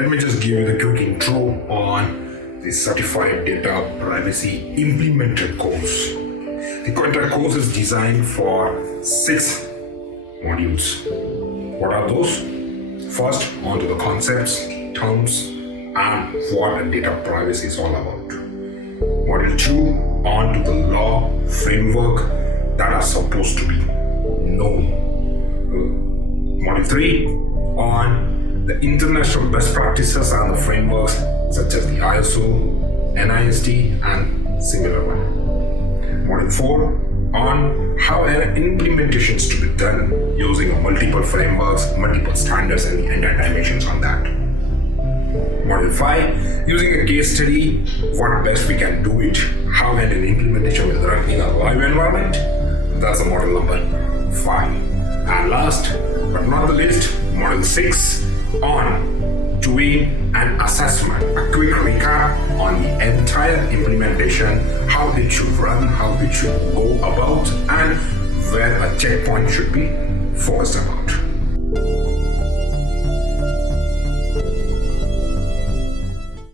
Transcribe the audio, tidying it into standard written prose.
let me just give you the quick intro on the Certified Data Privacy Implemented course. The entire course is designed for 6 modules. What are those? First, onto the concepts, terms, and what data privacy is all about. Module 2, onto the law framework that are supposed to be known. Module 3, on the international best practices and the frameworks such as the ISO, NIST, and similar one. Module 4, on how an implementation is to be done using multiple frameworks, multiple standards, and the entire dimensions on that. Module 5, using a case study, what best we can do it, how an implementation will run in a live environment. That's the module number 5. And last but not the least, module 6, on doing an assessment, a quick recap on the entire implementation, how it should run, how it should go about, and where a checkpoint should be focused about.